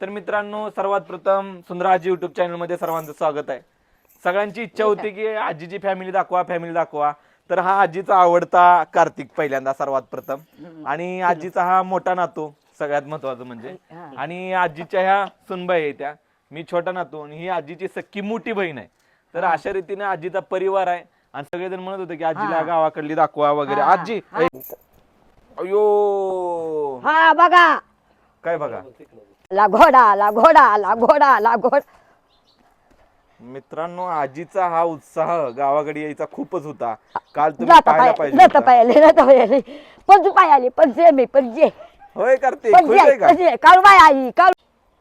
तर मित्रांनो सर्वात प्रथम सुंदराजी युट्यूब चॅनलमध्ये सर्वांचं स्वागत आहे. सगळ्यांची इच्छा होती की आजीची फॅमिली दाखवा फॅमिली दाखवा. तर हा आजीचा आवडता कार्तिक पहिल्यांदा सर्वात प्रथम. आणि आजीचा हा मोठा नातू सगळ्यात महत्वाचं म्हणजे. आणि आजीच्या ह्या सुनबाई आहे त्या. मी छोटा नातू आणि ही आजीची सख्खी मोठी बहीण आहे. तर अशा रीतीने आजीचा परिवार आहे. आणि सगळेजण म्हणत होते की आजीला गावाकडली दाखवा वगैरे. आजी अयो हा बघा. काय बघा? ला घोडा ला घोडा ला घोडा ला घोडा. मित्रांनो आजीचा हा उत्साह गावाकडे यायचा खूपच होता. काल तुम्ही जाता पाहायला पाय पाहिजे जाता जाता पंचू पाय आली पंचे मी पंचे होय कार्तिक खुश आहे पंचे का? पंचे काल बाय आई काल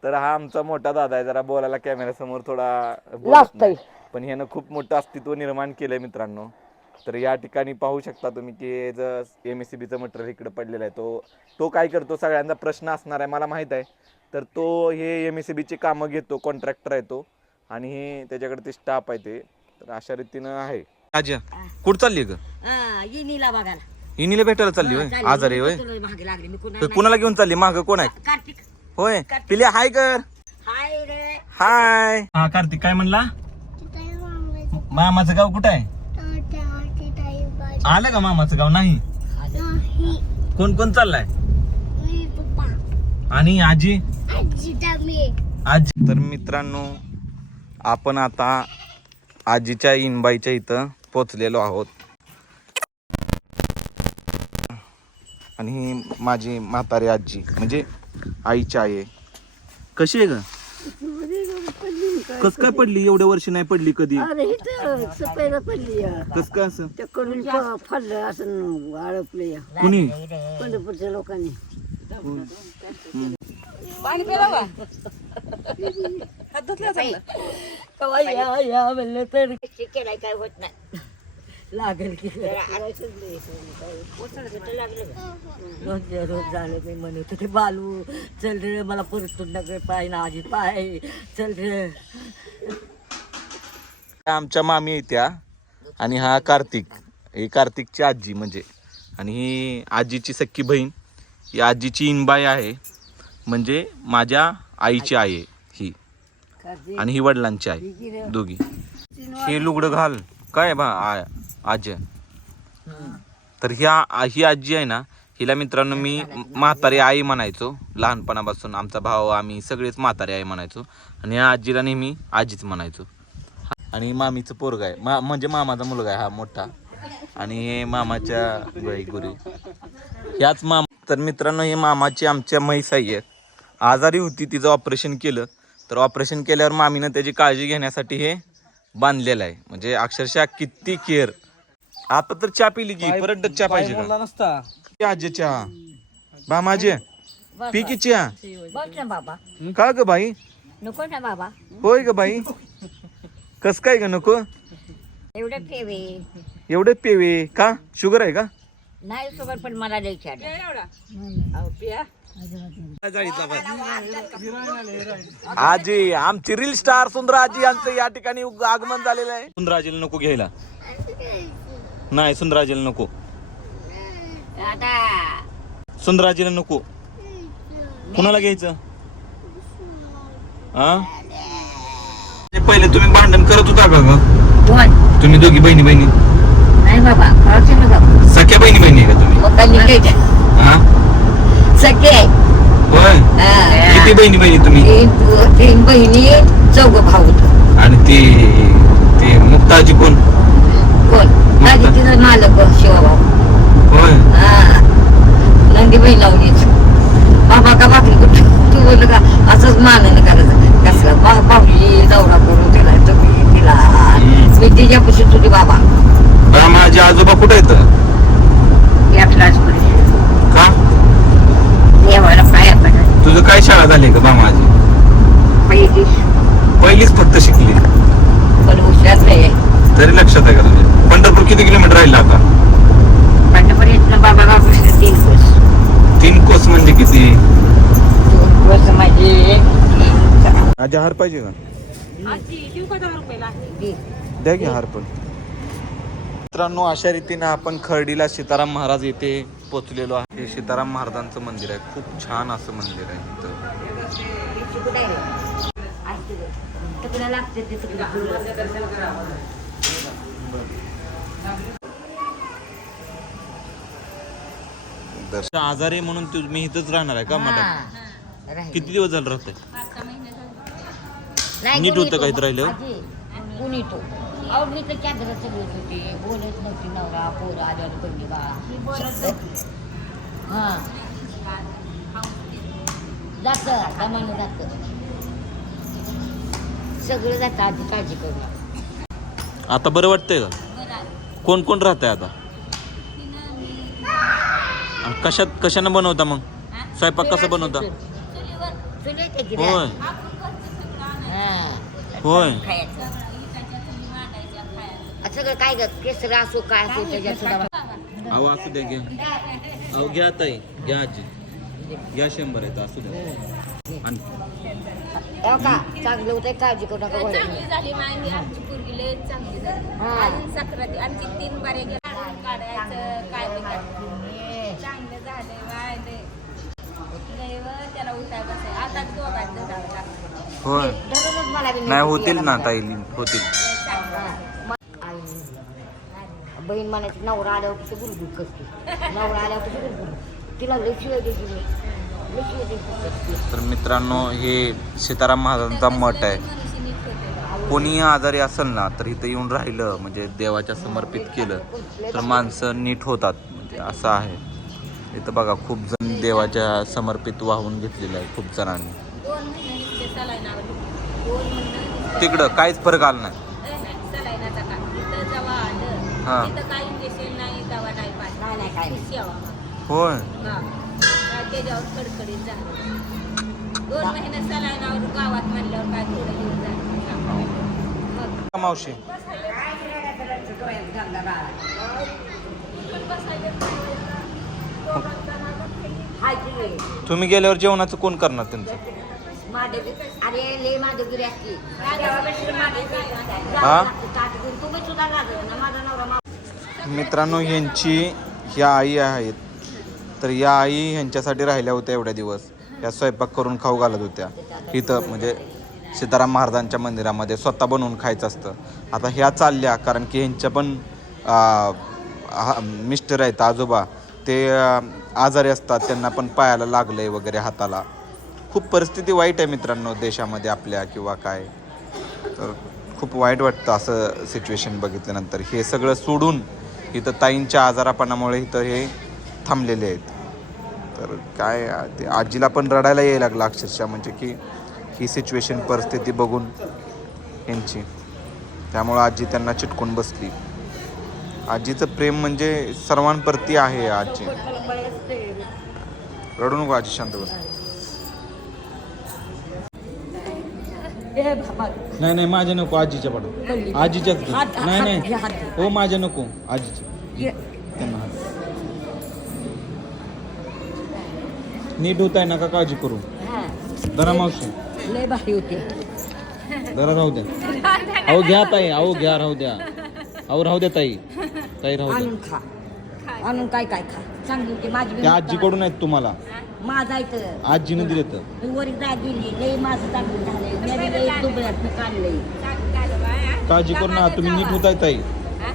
तर हा आमचा मोठा दादा आहे जरा बोलायला कॅमेरा समोर थोडा बोलत लाजतोय. नाही. पण ह्यानं खूप मोठं अस्तित्व निर्माण केलंय मित्रांनो. तर या ठिकाणी पाहू शकता तुम्ही की जर एम एस सी बीचं मटेरियल इकडे पडलेलं आहे तो तो काय करतो? सगळ्यांचा प्रश्न असणार आहे मला माहीत आहे. तर तो हे एम एस सी बीची कामं घेतो कॉन्ट्रॅक्टर आहे तो. आणि हे त्याच्याकडे ते स्टाफ आहे ते. तर अशा रीतीनं आहे. आज्या कुठं चालली ग? इनीला बघायला इनीला भेटायला चालली होय? आजारी होय? मागे लागली. मी तर कुणाला घेऊन चालली? माग कोण आहे? कार्तिक. होय? पिल्या हाय कर. हाय रे. हाय. हा कार्तिक काय म्हणला? मामाचं गाव कुठं आहे? आलं का मामाचं गाव? नाही? कोण कोण चाललाय? आणि आजी? आजी तर मित्रांनो आपण आता आजीच्या इनबाईच्या इथं पोचलेलो आहोत. आणि ही माझी म्हातारी आजी म्हणजे आईची आई आहे. कशी आहे ग? कस काय पडली? एवढ्या वर्षी नाही पडली कधी? अरे इथं सफेद पडली कस काय असं? फडलं असं कुणी? पंढरपूरच्या लोकांनी. कवा या या म्हणलं तर. केलाय काय होत नाही लागेल की रोज रोज झालं मी म्हणत होते बालू चल रे मला परत नगर पाय ना आजी पाय चल रे. आमच्या मामी येत्या आणि हा कार्तिक ही कार्तिकची आजी म्हणजे. आणि ही आजीची सख्खी बहीण ही आजीची इनबाई आहे. म्हणजे माझ्या आईची आई. आहे ही. आणि ही वडिलांची आई. दोघी. हे लुगडं घाल. काय बा आजी तर ह्या ही आजी आहे ना हिला मित्रांनो मी म्हातारी आई म्हणायचो. लहानपणापासून आमचा भाव आम्ही सगळेच म्हातारी आई म्हणायचो. आणि या आजीला नेहमी आजीच म्हणायचो. आणि मामीचं पोरग आहे. मा म्हणजे मामाचा मुलगा आहे हा मोठा. आणि हे मामाच्या गुरी ह्याच मामा तर मित्रांनो हे मामाची आमच्या म्हैस आहे आजारी होती तिचं ऑपरेशन केलं. तर ऑपरेशन केल्यावर मामीनं त्याची काळजी घेण्यासाठी हे बांधलेलं आहे. म्हणजे अक्षरशः किती केअर. आता तर चहा पिली की परत चहा पाहिजे का? नसता. आजी चहा. बा माझे. पी की चहा. बघ ना बाबा. का ग बाई? नको ना बाबा. होय ग बाई. कस काय ग नको? एवढं ठेवे एवढे पेवे. का? शुगर आहे का? नाही सोबत पण मला द्यायची आजी आमची रील स्टार सुंदराजी यांचं या ठिकाणी आगमन झालेलं आहे. सुंदराजीला नको घ्यायला. नाही सुंदराजीला नको. आता सुंदराजीला नको. कुणाला घ्यायचं? हा पहिले तुम्ही भांडण करत होता का तुम्ही दोघी बहिणी बहिणी सख्या बहिणी बहिणी आहे का तुम्ही? लोकांनी घ्यायच्या हा. होय किती बहिणी बहिणी तुम्ही? तीन तीन बहिणी चौघ भाऊ होतो आणि ते ते मुक्ताजी कोण? कोण? आधी तिथं मालक शिवभाऊ होय? हा. नंदी बहीण लावलीच बाबा का बाकरी कुठे तू बोल का असंच मानाने करायचं कसं बा बाबली दौरा करून तिला तुम्ही तिला हम्म. मी तिच्यापाशी तुझी बाबा बरं, माझे आजोबा कुठे आहेत यातलाच का देवाला पाया पडा तुझं काय शाळा झाली का बा माझी पहिली पहिलीच फक्त शिकली पण हुशार नाही तरी लक्षात आहे का तुझ्या पंढरपूर किती किलोमीटर राहिला आता पंढरपूर बाबा बाबा तीन कोस तीन कोस म्हणजे किती दोन कोस म्हणजे माझ्या हार पाहिजे का? द्या की हार पण. मित्रांनो अशा रीतीने आपण खर्डीला सीताराम महाराज येथे पोचलेलो आहे. हे सीताराम महाराजांचं मंदिर आहे. खूप छान असं मंदिर आहे इथं. दर्शन आजारी म्हणून तुम्ही इथंच राहणार आहे का हा. राहील. किती दिवस झालं राहतंय? नाही, नीट होतं तो. का इथं राहिल्यावर? आजी, कोणी तो. आवडली तर चादर सगळीच होती. बोलत नव्हती नवरा पोरं आल्यावर पडली बा. हा. जात दमानं जात. सगळं जातं आधी काळजी करू. नका. आता बरं वाटतंय का? कोण कोण राहतंय आता? आणि कशात कशानं बनवता मग? स्वयंपाक कसं बनवता? होय. होय. खायचं. आता सगळं काय ग? केसर असो काय असो त्याच्यात सुद्धा अहो असू घ्या अहो घ्या ताई. घ्या आजी. घ्या शंभर आहेत असू द्या आणि हो का? चांगलं होतं काळजी करू नका चांगली. झाली माहिती आमची पोरगी लय चांगली झाली. हा. अजून सक्राती आमची तीन बारे गेला काढायचं काय बी. चांगलं झालंय वाळलंय त्याला उठाय बसाय आता दोघांचं होय. मला बी नाही होतील ना. ताई होतील. बहीण म्हणायची नवरा आल्यावर कसं गुरगुर करते नवरा आल्यावर गुरगुर तिला शिवाय द्यायची मी. द्यायची तर मित्रांनो हे सीताराम महाराजांचा मठ आहे कोणी आजारी असेल ना तर इथं येऊन राहिलं म्हणजे देवाच्या समर्पित केलं तर माणसं नीट होतात म्हणजे असं आहे इथं बघा खूप जण देवाच्या समर्पित वाहून घेतलेलं आहे खूप जणांनी तिकडं काहीच फरक आला नाही. हा. होय. मावशी? तुम्ही गेल्यावर जेवणाचं कोण करणार त्यांचं? माधवी. अरे लय माधवगिरी असती हा? तुम्ही सुद्धा लागलं ना माझा नवरा मा- मित्रांनो यांची ह्या आई आहेत. तर या आई ह्यांच्यासाठी राहिल्या होत्या एवढ्या दिवस. या स्वयंपाक करून खाऊ घालत होत्या. इथं म्हणजे सीताराम महाराजांच्या मंदिरामध्ये स्वतः बनवून खायचं असतं. आता ह्या चालल्या कारण की ह्यांच्या पण आ, हा- मिस्टर आहेत आजोबा. ते आ, आजारी असतात त्यांना पण पायाला लागलं आहे वगैरे हाताला. खूप परिस्थिती वाईट आहे मित्रांनो देशामध्ये आपल्या किंवा काय. तर खूप वाईट वाटतं असं सिच्युएशन बघितल्यानंतर. हे सगळं सोडून इथं ताईंच्या आजारापणामुळे इथं हे थांबलेले आहेत. तर काय ते आजीला पण रडायला यायला लागलं अक्षरशः. म्हणजे की ही सिच्युएशन परिस्थिती बघून यांची. त्यामुळं आजी त्यांना चिटकून बसली. आजीचं प्रेम म्हणजे सर्वांप्रती आहे आजी. रडू नको आजी शांत बस. नाही नाही माझ्या नको आजीच्या पडत आजीच्याच घे. हात- नाही हात- नाही. हात. हो माझ्या नको आजीच्या ये. त्यांना हात. नीट होत आहे नका काळजी करू? हा. जरा मावशी. लय भारी होते. जरा राहू द्या. अहो घ्या ताई अहो घ्या राहू द्या. अहो राहू द्या ताई. ताई राहू द्या. आणून खा. आणून काय काय खा. चांगली होती माझी बी त्या आजीकडून आहेत तुम्हाला. माझा इथं. आजीनं दिले तर मी वर लय माझं चांगलं झालंय. काळजी करू नका तुम्ही नीट होताय ताई. हा?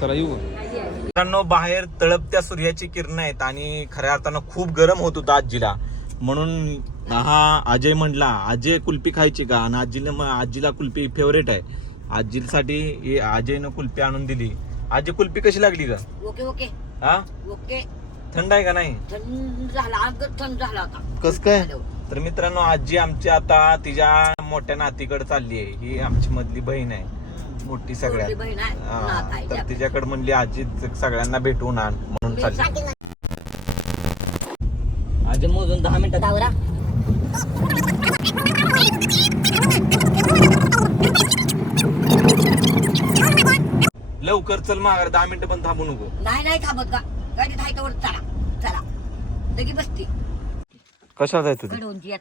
चला येऊ. मित्रांनो बाहेर तळपत्या सूर्याची किरण आहेत आणि खऱ्या अर्थानं खूप गरम होत होतं आजीला. म्हणून हा अजय म्हटला अजय कुल्फी खायची का? आणि मग आजीला कुल्फी फेवरेट आहे. आजीसाठी अजयनं कुल्फी आणून दिली. आजी कुल्फी कशी लागली का ओके ओके. हा? ओके. थंड आहे का नाही? थंड झाला थंड झाला कस काय? तर मित्रांनो आजी आमची आता तिच्या मोठ्या नातीकडे चालली आहे. ही आमची मधली बहीण आहे. मोठी सगळ्यात. हा. तर तिच्याकडे म्हणली आजी सगळ्यांना भेटून आण म्हणून चालली. आजी मोजून दहा मिनिटात. दावरा. लवकर चल माघार दहा मिनिटं पण थांबू नको. नाही नाही थांबत का? तेवढं चला चला. लगी बसती. कशाला जायचं तू? कडवंची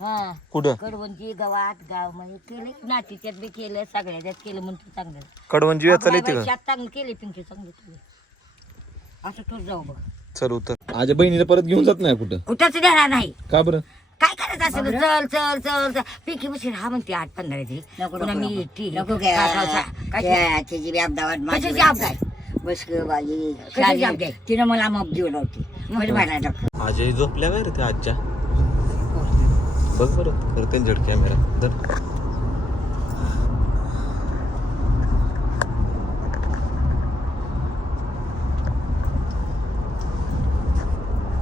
हा. कुठं? कडवंची गावात गावमध्ये केलं. नातीच्यात बी केलं सगळ्याच्यात केलं म्हणतो चांगलं. कडवंजी वेचायला येते का? शेत चांगलं केले पिंकी चांगलं केलं असं जाऊ बघ. चल उतर. आजी बहिणीला परत घेऊन जात नाही कुठं? कुठंच देणार नाही. का बरं? काय करायचं असं चल चल चल चल. पिकी बसून हा म्हणते आठ पंधरा ती नको पुन्हा नको मी नको. येते. नको काय करायचं? काय काय? त्याची बी अब्दावत माझी कशाची? अब्दावत. बस ग बाई कशाची शाली. अब्दावत? तिनं मला माप दिवलं होती म्हणजे मला टाकलं अजय झोपल्या काय रे त्या आजच्या बघ बरं करते जड कॅमेरा तर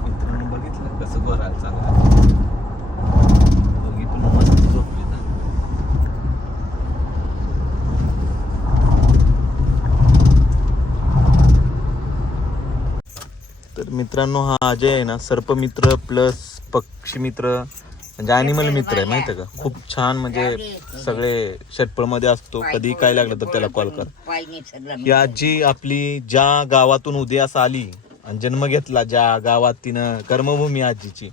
मित्रांनो बघितलं कसं बरं चांगलं दोघी पण मस्त झोपली ना तर मित्रांनो हा अजय आहे ना सर्पमित्र प्लस पक्षीमित्र म्हणजे अॅनिमल मित्र आहे माहिती आहे. का? खूप छान म्हणजे सगळे षटपळमध्ये असतो कधी काय लागलं तर त्याला कॉल कर. ही आजी आपली ज्या गावातून उदयास आली आणि जन्म घेतला ज्या गावात तिनं कर्मभूमी आजीची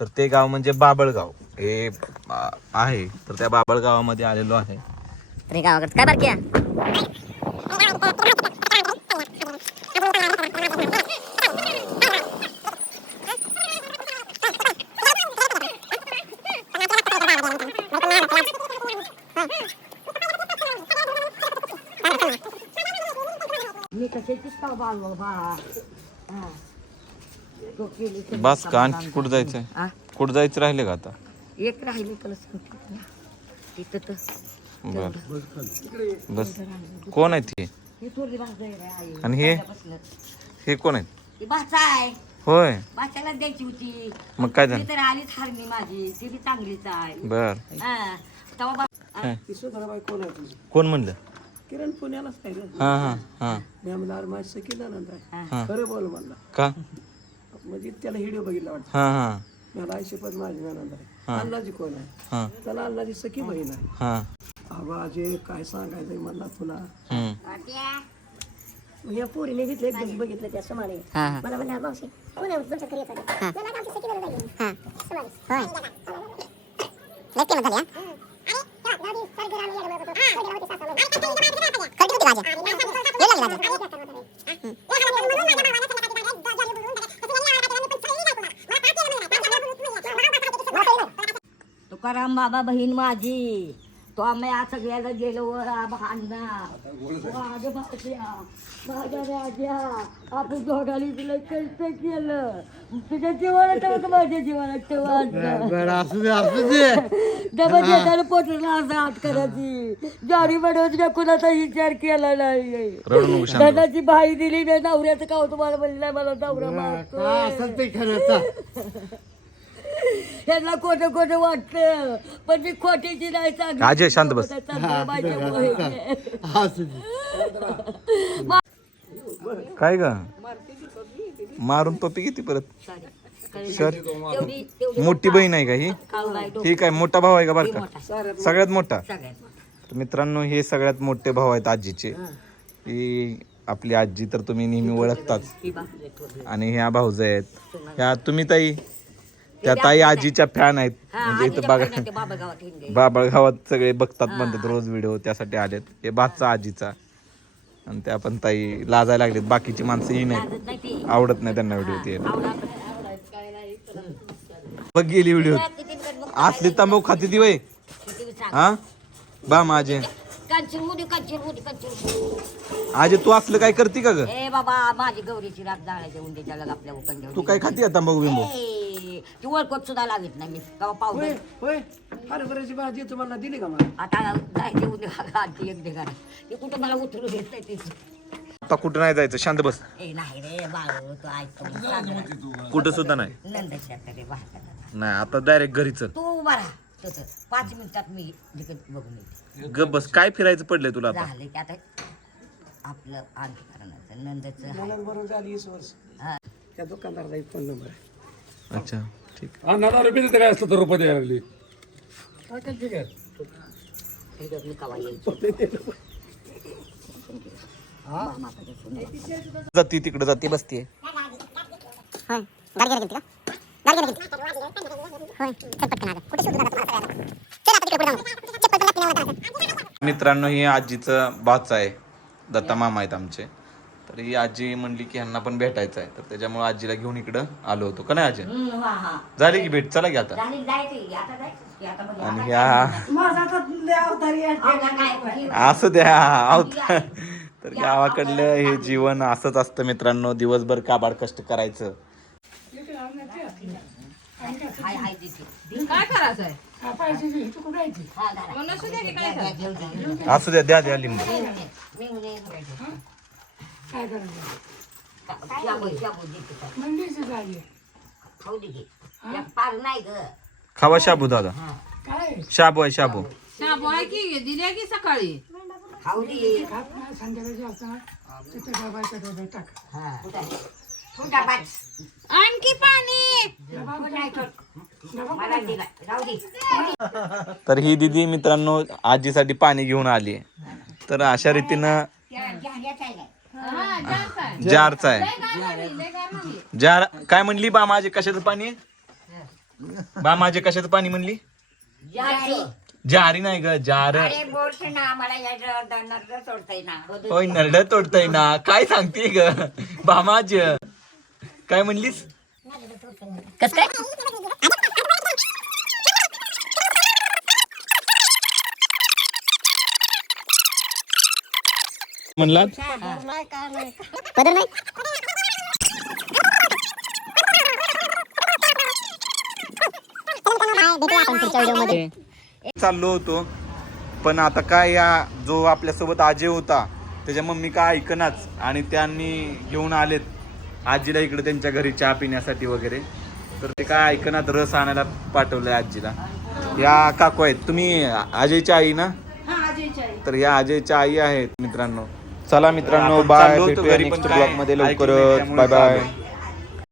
तर ते गाव म्हणजे बाबळगाव. हे आहे. तर त्या बाबळ गावामध्ये आलेलो आहे अरे गावाकडे काय बारक्या मी बस का आणखी कुठं जायचंय? कुठं जायचं राहिले का आता? एक राहिले तुला सांगते ना. तिथं तर. बर. बस. कोण आहे ते हे आहे. आणि हे? बसलं. हे कोण आहेत? ही भाषा आहे. होय. भाषाला द्यायची होती. मग काय ती झालं तर आलीच हरणी माझी. ती बी चांगलीच आहे. बर. हा. तेव्हा बा- कोण म्हणलं? किरण पुण्यालाच आहे रे हा हा हा. मी आम्हाला अरे माझी सखी नंद आहे. हा. खरं बोल म्हणला. का? म्हणजे त्याला व्हिडिओ बघितला वाटतं. हा हा. मला आयुष्यपद माझी आहे. अण्णाजी कोण आहे? हा. त्याला अण्णाची सखी बहीण आहे. हा. अगं अजय काय सांगायचंय म्हणला तुला? हम्म. या पोरीने घेतलं बघितलं त्या समाने. मला म्हणल्या मावशी कोण आहे तुमच्या घरी येतात तुकाराम बाबा बहीण माझी तो आम्ही आज सगळ्याला गेलो वर अण्णा माझ्या भाज्या माझ्या राजा आपण दोघांनी तुला कष्ट केलं. तुझ्या जीवनात ठेवत माझ्या जीवनात ठेवा डबल असं करायची. बनवत कुणाचा विचार केला नाही. रडू नको शांत बस. धनाची बाई दिली मी नवऱ्याचं काव तुम्हाला म्हणलं मला नवरा मारतो यांना खोटं खोटं वाटतं. पण ती खोटीची नाही चांगली अजय, शांत बस. चांगलं माझ्या बहिणी. काय ग? मारून पप्पी किती परत? सर तेवढी तेवढी मोठी बहीण आहे का ही? काळू बाई डोकं ठीक आहे मोठा भाऊ आहे का बरं का? मोठा सगळ्यात मोठा? सगळ्यात मोठा. तर मित्रांनो हे सगळ्यात मोठे भाऊ आहेत आजीचे. ही आपली आजी तर तुम्ही नेहमी ओळखताच. ही बाजूला. आणि ह्या भाऊज आहेत. ह्या तुम्ही ताई? त्या ताई आजीच्या फॅन आहेत. म्हणजे इथं बघा. बहिणी ते बाबा गावात येऊन गेले. बाबळ गावात सगळे बघतात म्हणतात रोज व्हिडिओ त्यासाठी आलेत. हे बादचा आजीचा. आणि त्या पण ताई लाजायला लागलेत. बाकीची माणसं ही नाही. आवडत नाही त्यांना व्हिडिओ ते. बघ गेली व्हिडिओ असली तंबाखू खाती ती वय. हा? बा माझे. आजे तू असलं काय करते का ग? बाबा माझी गौरीची रात उंडीच्या आपल्या उकंड्या तू काय खाती तंबाखू बिंबू? ए, ती ओळखत सुद्धा लागत नाही मी. तेव्हा होय पावडर होय हरभऱ्याची भाजी तुम्हाला दिली का मला? आता जायचे उद्या. आजची एक ढेगार ते कुठं मला उतरू देत नाही तिची आता कुठं नाही जायचं? शांत बस. ए नाही रे बाळू तू ऐकतो कुठं सुद्धा नाही. नंदशेखर रे बाहेर नाही आता डायरेक्ट घरी चल. तू उभा राहा. पाच मिनिटात मी तिकट बघून येते. ग बस. काय फिरायचं पडलंय तुला आता? झालं की आता आपलं अंतकरणाचं नंदचं आहे. मला बरोबर झाली वीस वर्ष. हा. त्या दुकानदाराचा एक फोन नंबर आहे. अच्छा ठीक. अण्णा रुपये देते काय असतं तर रुपये द्यायला लागली. कवा यायची जाती तिकडे जाती बसते मित्रांनो हे आजीचं बाच आहे. दत्ता मामा आहेत आमचे. तर ही आजी म्हणली की ह्यांना पण भेटायचं आहे. तर त्याच्यामुळे आजीला घेऊन इकडं आलो होतो. का नाही आजी? हम्म, हा हा. झाली की भेट? चला की आता. झाली जायचं आता जायचं की. आता बघ, आणि आता ह्या माझा तर लय अवतारी आहे. आता काय असं द्या. तर गावाकडलं हे जीवन असंच असतं मित्रांनो. दिवसभर काबाड कष्ट करायचं. हाय हाय तिथे. काय करायचं आहे? हा, पाहिजे की, तू कुठं आहे ती? हा झाला. मग नसू दे की काय करायचं? घेऊ दे, घेऊ दे. असू द्या द्या द्या लिंबू. मी काय करायचं? शाबू शाबू दे तिथं. मंडीची जागी खाऊ दे की. या पार नाही ग. खावा शाबू दादा. काय? शाबू आहे शाबू. शाबू आहे की? दिल्या की सकाळी? खाऊ दे. खात नाही संध्याकाळची असताना तिथे डबाच्या डब्यात टाक. हा. कुठं आहे? कुठं पाच? आणखी पाणी. कुठं आहे तो? मला दिला. राहू दे. तर ही दिदी मित्रांनो आजीसाठी पाणी घेऊन आली तर अशा रीतीनं त्या जाण्याचं आहे काय? हा जारचा आहे? जार काय म्हणली? बा माझे कशाचं पाणी बा माझे कशाचं पाणी म्हणली. जारी. नाही ग जार. अरे बोलत ना आम्हाला या नर्ग सोडताय ना. होय नरड तोडतय ना. काय सांगते ग? बा माझ. काय म्हणलीस? कस? काय म्हणलात? पदर नाही. चाललो होतो पण आता काय या जो आपल्यासोबत आजे होता त्याच्या मम्मी काय ऐकनाच आणि त्यांनी घेऊन आलेत आजीला इकडे त्यांच्या घरी चहा पिण्यासाठी वगैरे. तर ते काय ऐकनात रस आणायला पाठवलंय आजीला. या काकू आहेत तुम्ही अजयच्या आई ना? तर या अजयच्या आई आहेत मित्रांनो. चला मित्रांनो बाय भेटूया नेक्स्ट ब्लॉगमध्ये लवकरच. Bye bye